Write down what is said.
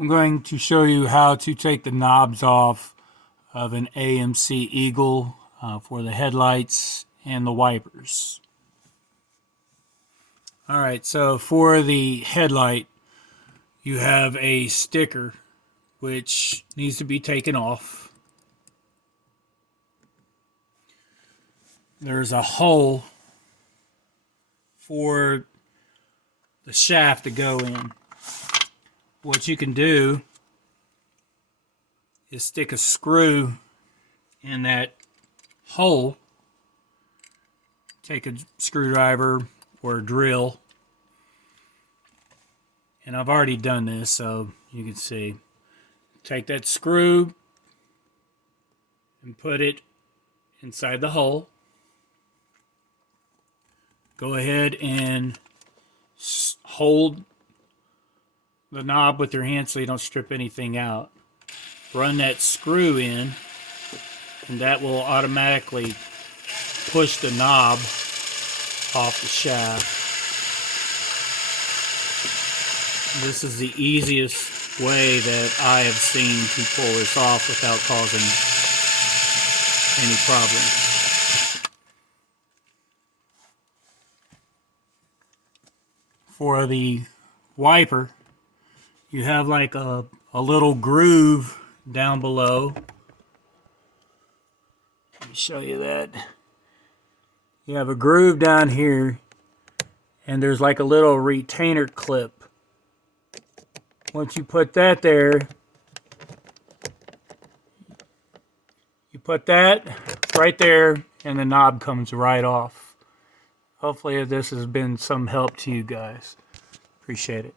I'm going to show you how to take the knobs off of an AMC Eagle for the headlights and the wipers. Alright, so for the headlight, you have a sticker which needs to be taken off. There's a hole for the shaft to go in. What you can do is stick a screw in that hole. Take a screwdriver or a drill. And I've already done this, so you can see. Take that screw and put it inside the hole. Go ahead and hold the knob with your hand so you don't strip anything out. Run that screw in, and that will automatically push the knob off the shaft. This is the easiest way that I have seen to pull this off without causing any problems. For the wiper, you have like a little groove down below. Let me show you that. You have a groove down here, and there's like a little retainer clip. Once you put that there, you put that right there, and the knob comes right off. Hopefully this has been some help to you guys. Appreciate it.